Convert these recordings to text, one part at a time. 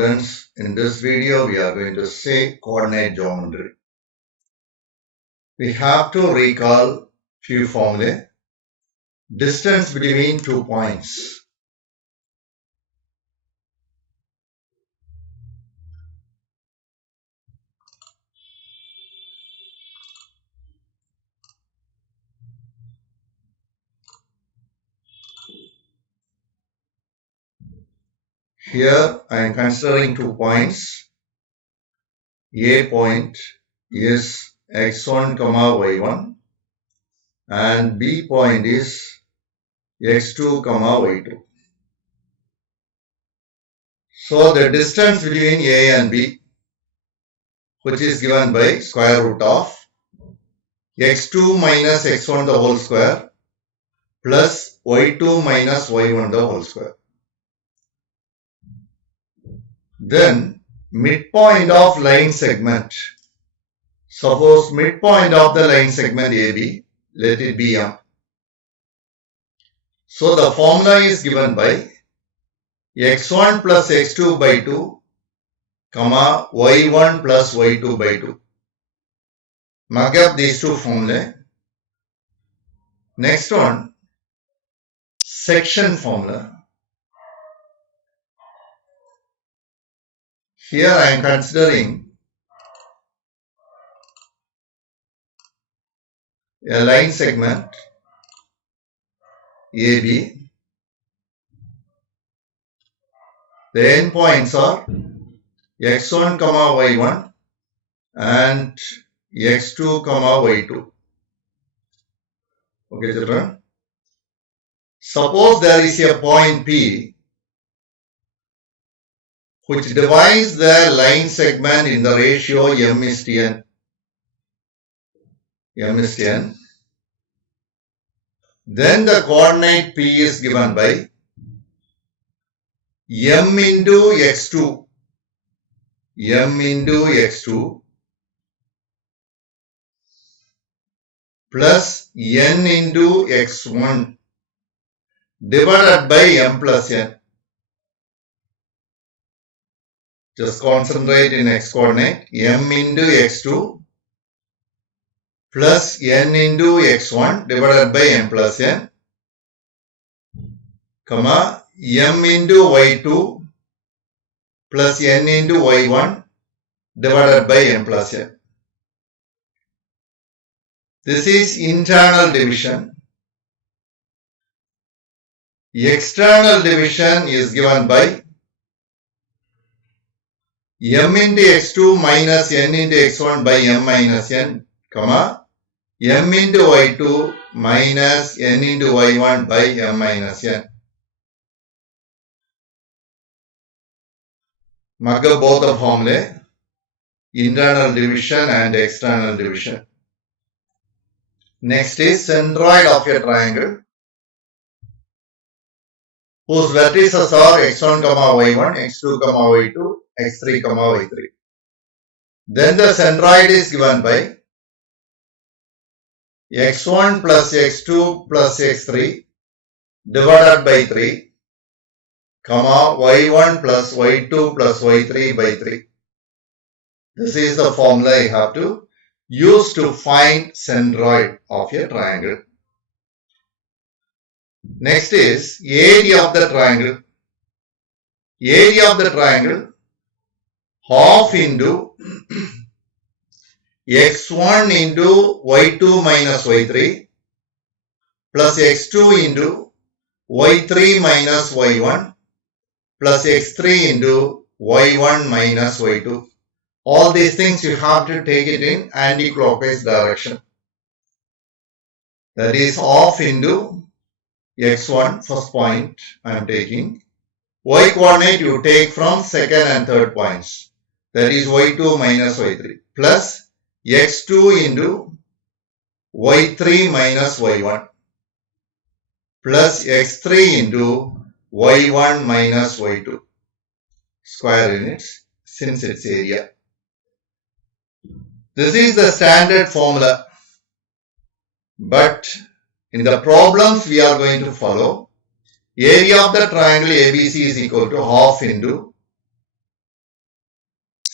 students, in this video we are going to say coordinate geometry. We have to recall few formulae. Distance between 2 points. Here I am considering 2 points. A point is x1, y1 and B point is x2, y2. So the distance between A and B, which is given by square root of x2 minus x1 the whole square plus y2 minus y1 the whole square. Then midpoint of line segment. Suppose midpoint of the line segment AB, let it be M. So the formula is given by x1 plus x2 by 2, comma y1 plus y2 by 2. Mark up these two formulae. Next one, section formula. Here I am considering a line segment AB. The endpoints are x1, y1 and x2, y2. Okay, children. Suppose there is a point P which divides the line segment in the ratio m is to n. M is to n. Then the coordinate P is given by m into x2. M into x2 plus n into x1 divided by m plus n. Just concentrate in x coordinate. M into x2 plus n into x1 divided by m plus n, comma m into y2 plus n into y1 divided by m plus n. This is internal division. External division is given by m into x2 minus n into x1 by m minus n, comma m into y2 minus n into y1 by m minus n. Mark up both the formulae, internal division and external division. Next is centroid of a triangle whose vertices are x1, y1, x2, y2, x3, y3. Then the centroid is given by x1 plus x2 plus x3 divided by 3, comma y1 plus y2 plus y3 by 3. This is the formula I have to use to find centroid of a triangle. Next is area of the triangle. Area of the triangle half into x1 into y2 minus y3 plus x2 into y3 minus y1 plus x3 into y1 minus y2. All these things you have to take it in anti-clockwise direction. That is half into x1, first point I am taking. Y coordinate you take from second and third points. That is y2 minus y3 plus x2 into y3 minus y1 plus x3 into y1 minus y2 square units since its area. This is the standard formula, but in the problems we are going to follow, area of the triangle ABC is equal to half into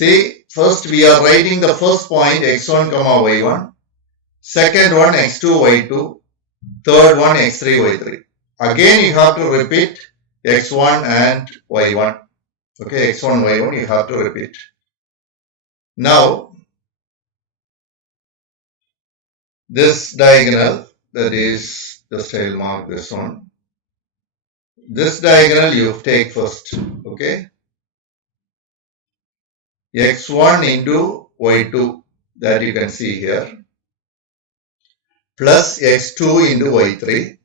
See, first we are writing the first point x1 comma y1, second one x2 y2, third one x3 y3. Again you have to repeat x1 and y1. Okay, x1 y1 you have to repeat. Now this diagonal, that is just I'll mark this one. This diagonal you take first. Okay, x1 into y2, that you can see here, plus x2 into y3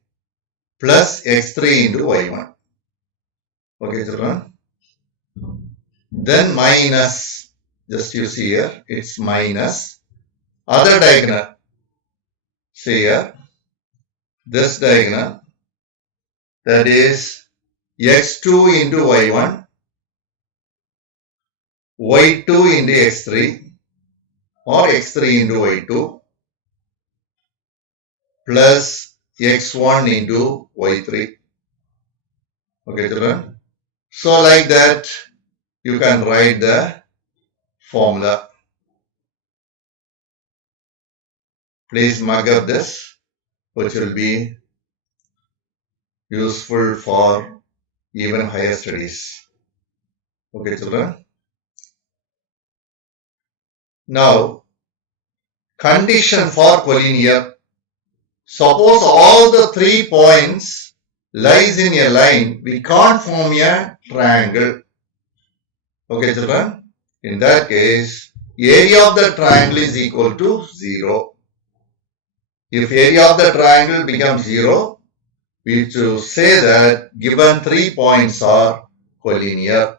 plus x3 into y1. Okay, children. Then minus, just you see here, it's minus other diagonal. See here, this diagonal, that is x2 into y1, y2 into x3, or x3 into y2, plus x1 into y3. Okay, children. So like that, you can write the formula. Please mark up this, which will be useful for even higher studies. Okay, children. Now, condition for collinear. Suppose all the 3 points lies in a line, we can't form a triangle. Okay, children. In that case, area of the triangle is equal to 0. If area of the triangle becomes 0, we should say that given 3 points are collinear.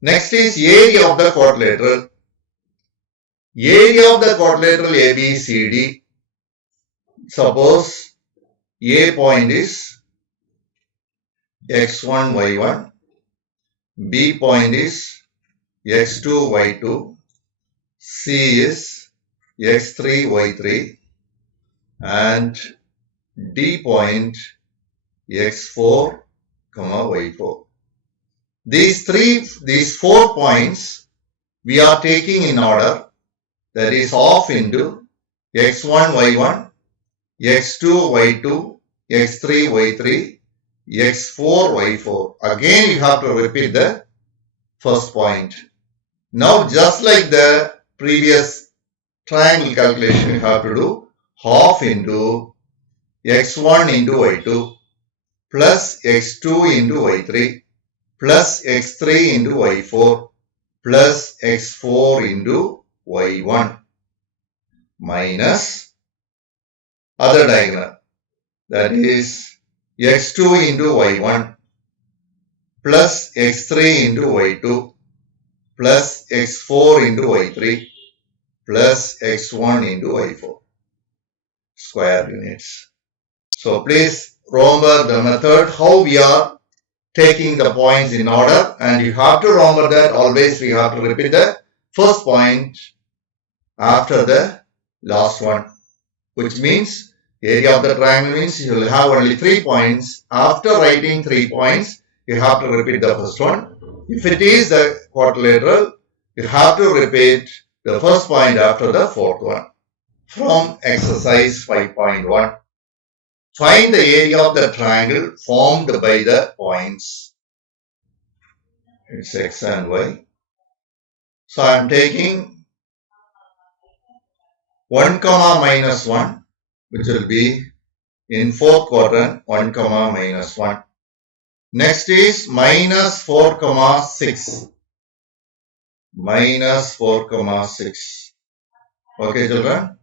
Next is area of the quadrilateral. Area of the quadrilateral ABCD. Suppose A point is x1, y1. B point is x2, y2. C is x3, y3. And D point x4, y4. These 4 points we are taking in order, that is half into x1, y1, x2, y2, x3, y3, x4, y4. Again you have to repeat the first point. Now just like the previous triangle calculation, you have to do half into x1 into y2 plus x2 into y3 plus x3 into y4 plus x4 into y1 minus other diagonal, that is x2 into y1 plus x3 into y2 plus x4 into y3 plus x1 into y4 square units. So please remember the method how we are taking the points in order, and you have to remember that always we have to repeat the first point after the last one, which means area of the triangle means you will have only 3 points. After writing 3 points, you have to repeat the first one. If it is the quadrilateral, you have to repeat the first point after the fourth one. From exercise 5.1. Find the area of the triangle formed by the points. It's x and y. So I am taking 1 comma minus 1, which will be in fourth quadrant 1 comma minus 1. Next is minus 4 comma 6. Minus 4 comma 6. Okay, children.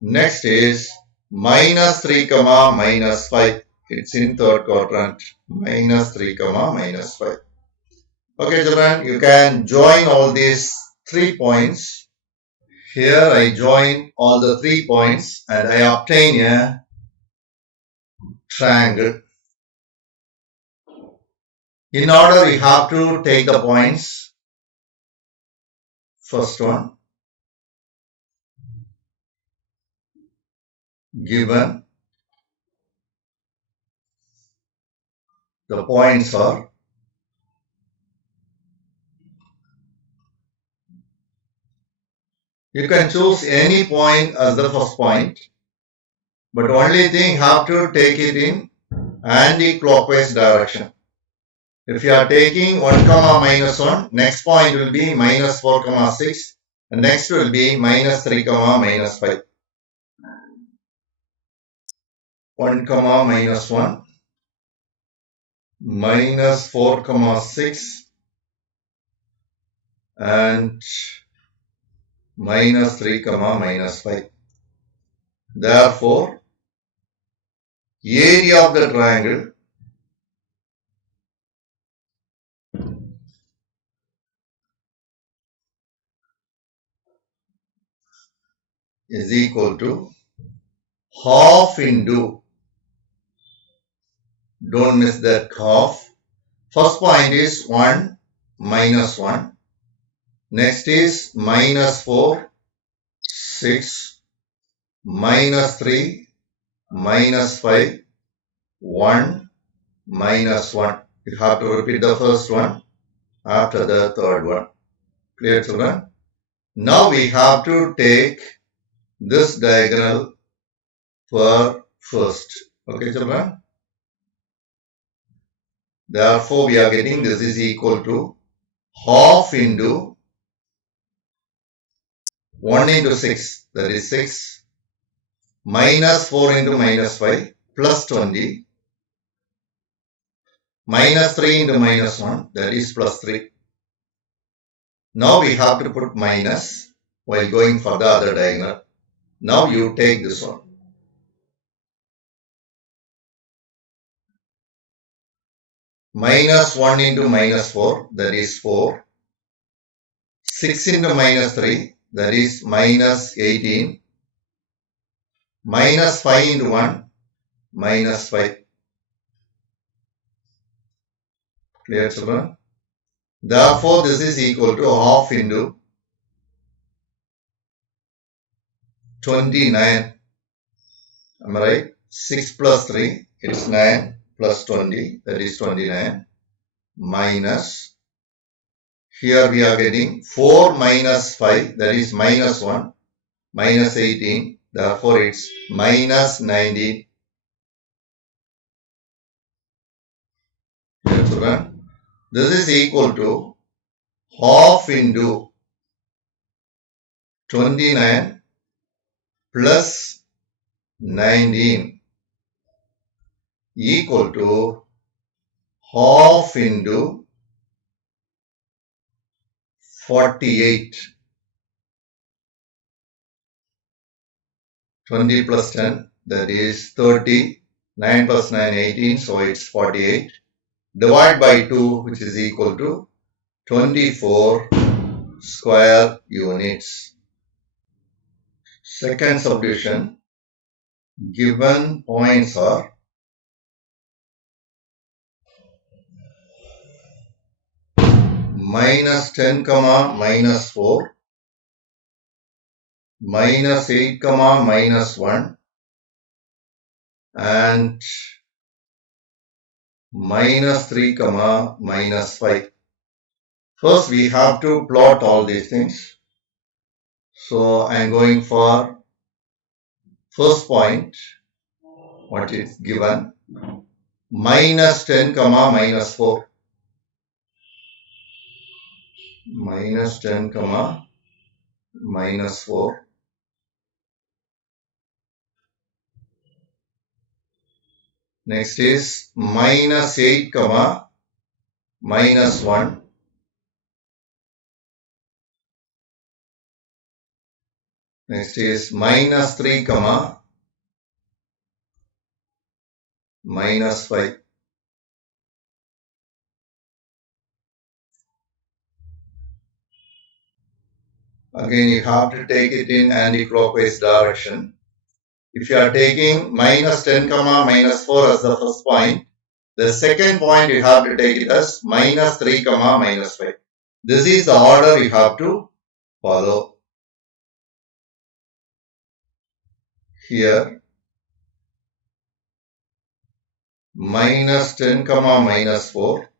Next is minus 3 comma minus 5. It's in third quadrant. Minus 3 comma minus 5. Okay, children, you can join all these 3 points. Here I join all the 3 points and I obtain a triangle. In order, we have to take the points. First one, given the points are You can choose any point as the first point, but only thing have to take it in anti-clockwise direction. If you are taking 1 comma minus 1, next point will be minus 4 comma 6, and next will be minus 3 comma minus 5. 1 comma minus 1, minus 4 comma 6, and minus 3 comma minus 5. Therefore, area of the triangle is equal to half into, don't miss that half. First point is 1 minus 1. Next is minus 4, 6, minus 3, minus 5, 1, minus 1. You have to repeat the first one after the third one. Clear, children? Now we have to take this diagonal for first. Okay, children? Therefore, we are getting this is equal to half into 1 into 6, that is 6, minus 4 into minus 5, plus 20, minus 3 into minus 1, that is plus 3. Now we have to put minus while going for the other diagonal. Now you take this one. Minus 1 into minus 4, that is 4. 6 into minus 3, that is minus 18. Minus 5 into 1, minus 5. Clear, children? Therefore, this is equal to half into 29. Am I right? 6 plus 3, it's 9, plus 20, that is 29, minus, here we are getting 4 minus 5, that is minus 1, minus 18, therefore it's minus 19. Here, children, this is equal to half into 29 plus 19 equal to half into 48. 20 plus 10, that is 30. 9 plus 9, 18, so it's 48. Divide by 2, which is equal to 24 square units. Second subdivision, given points are minus 10 comma minus 4, minus 8 comma minus 1, and minus 3 comma minus 5. First we have to plot all these things. So I am going for first point, what is given, minus 10 comma minus 4. Minus 10 comma minus 4. Next is minus 8 comma minus 1. Next is minus 3 comma minus 5. Again, you have to take it in anti-clockwise direction. If you are taking minus 10 comma minus 4 as the first point, the second point you have to take it as minus 3 comma minus 5. This is the order you have to follow. Here, minus 10 comma minus 4,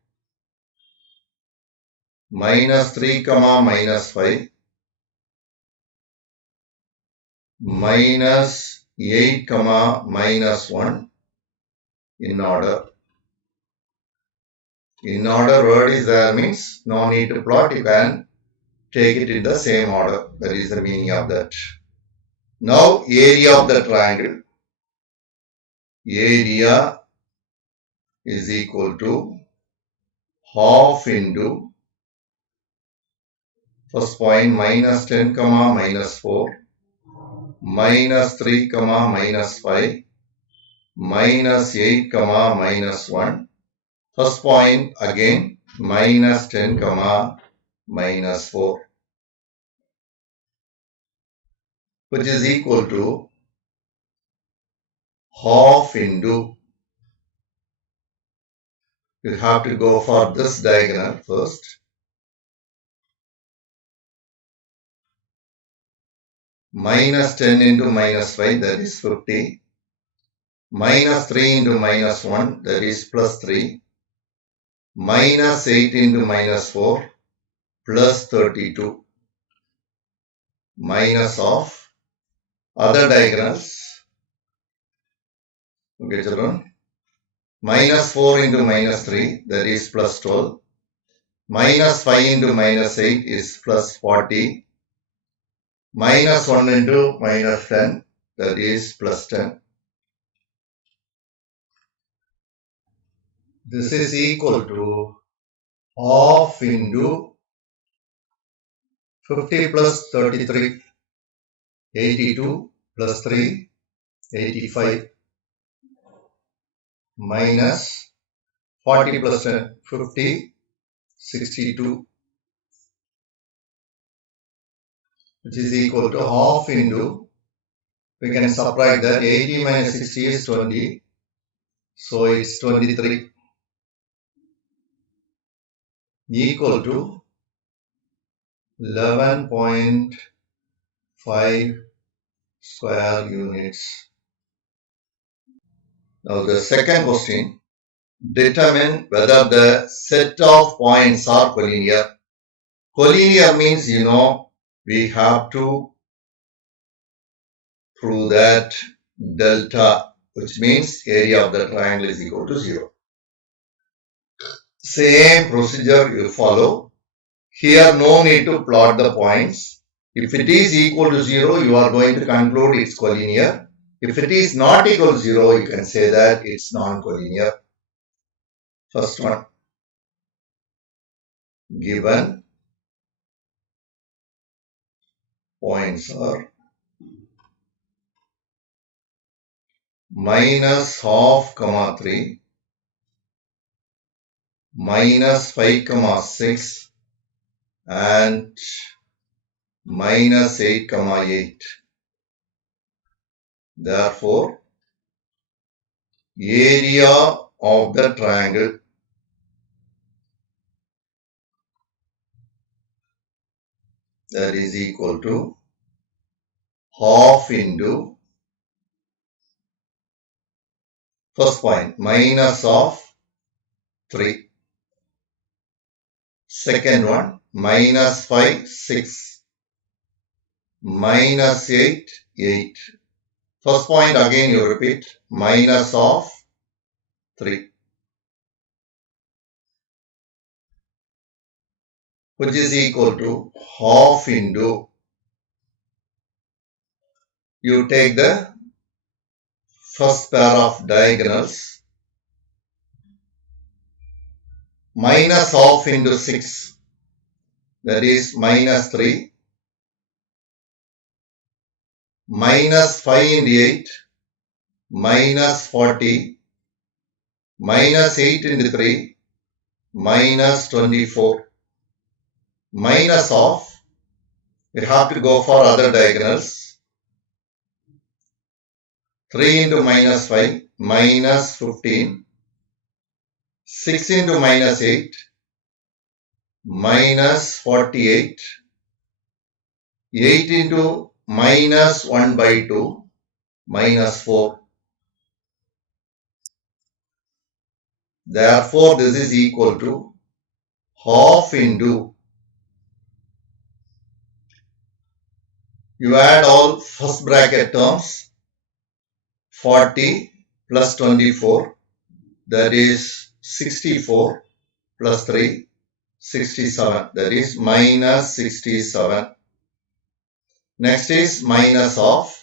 minus 3 comma minus 5, minus 8 comma minus 1 in order. In order word is there means no need to plot, you can take it in the same order. That is the meaning of that. Now area of the triangle. Area is equal to half into first point minus 10 comma minus 4 minus 3 comma minus 5 minus 8 comma minus 1. First point again minus 10 comma minus 4, which is equal to half into, you have to go for this diagonal first, minus 10 into minus 5, that is 50, minus 3 into minus 1, that is plus 3, minus 8 into minus 4, plus 32, minus of other diagonals. Okay, children. Minus 4 into minus 3, that is plus 12. Minus 5 into minus 8 is plus 40. Minus 1 into minus 10, that is plus 10. This is equal to half into 50 plus 33, 82 plus 3, 85, minus 40 plus 10, 50, 62, which is equal to half into, we can subtract that, 80 minus 60 is 20, so it's 23, equal to 11.5 square units. Now the second question, determine whether the set of points are collinear. Collinear means, we have to prove that delta, which means area of the triangle, is equal to 0. Same procedure you follow. Here no need to plot the points. If it is equal to 0, you are going to conclude it's collinear. If it is not equal to 0, you can say that it's non-collinear. First one, given points are minus half comma 3, minus 5 comma 6, and minus 8 comma 8. Therefore, area of the triangle that is equal to half into first point minus of 3, second one minus 5 6, minus 8 8. First point again you repeat, minus of 3, which is equal to half into, you take the first pair of diagonals, minus half into 6, that is minus 3, minus 5 into 8, minus 40, minus 8 into 3, minus 24, minus of, we have to go for other diagonals, 3 into minus 5, minus 15, 6 into minus 8, minus 48, 8 into minus 1 by 2, minus 4. Therefore, this is equal to half into, You add all first bracket terms. 40 plus 24, that is 64 plus 3, 67, that is minus 67. Next is minus of,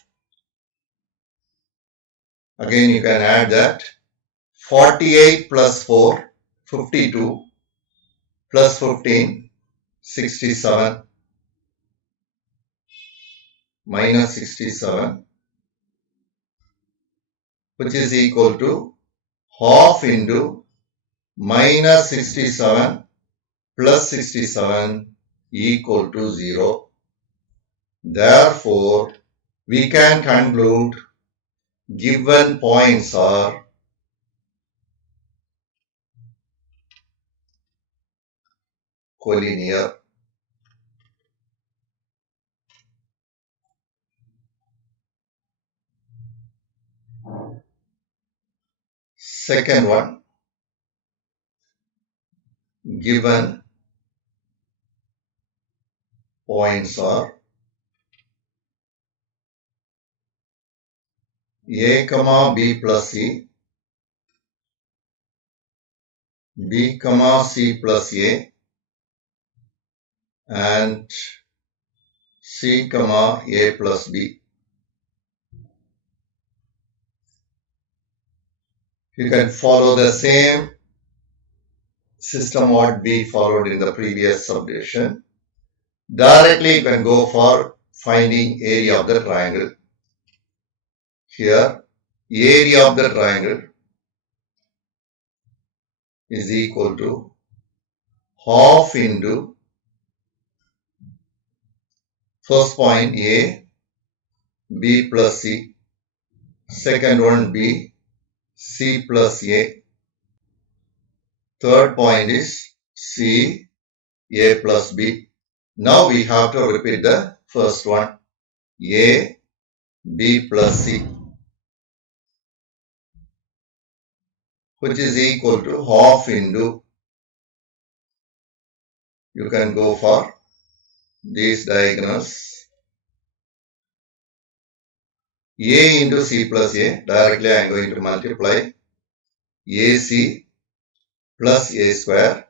again you can add that, 48 plus 4, 52, plus 15, 67, minus 67, which is equal to half into minus 67 plus 67 equal to 0. Therefore, we can conclude given points are collinear. Second one, given points are A comma B plus C, B comma C plus A, and C comma A plus B. You can follow the same system what we followed in the previous subdivision. Directly you can go for finding area of the triangle. Here, area of the triangle is equal to half into first point A, B plus C, second one B, C plus A, third point is C, A plus B. Now we have to repeat the first one, A, B plus C, which is equal to half into, you can go for these diagonals, A into C plus A, directly I am going to multiply AC plus A square,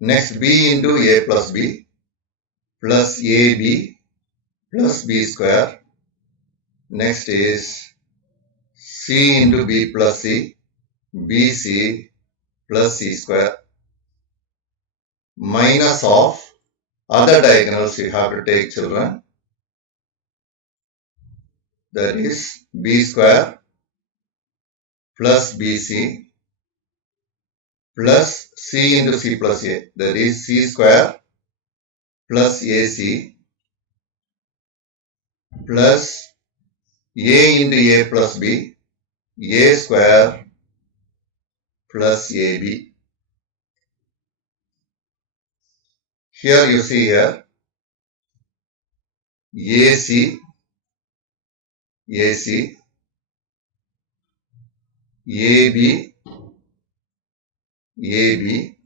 next B into A plus B, plus AB plus B square, next is C into B plus C, BC plus C square, minus of other diagonals you have to take, children, that is B square plus BC plus C into C plus A, that is C square plus AC plus A into A plus B, A square plus AB. Here you see here AC, AC, AB, AB,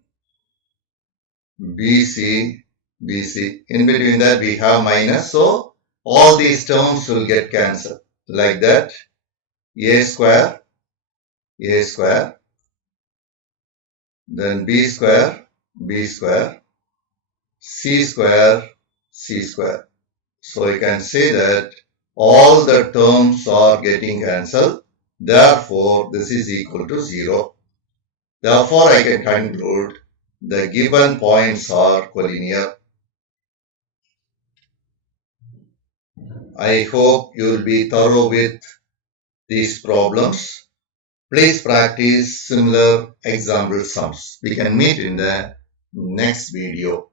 BC, BC. In between that we have minus, so all these terms will get cancelled. Like that, A square, then B square, C square, C square. So you can say that all the terms are getting cancelled. Therefore, this is equal to 0. Therefore, I can conclude the given points are collinear. I hope you will be thorough with these problems. Please practice similar example sums. We can meet in the next video.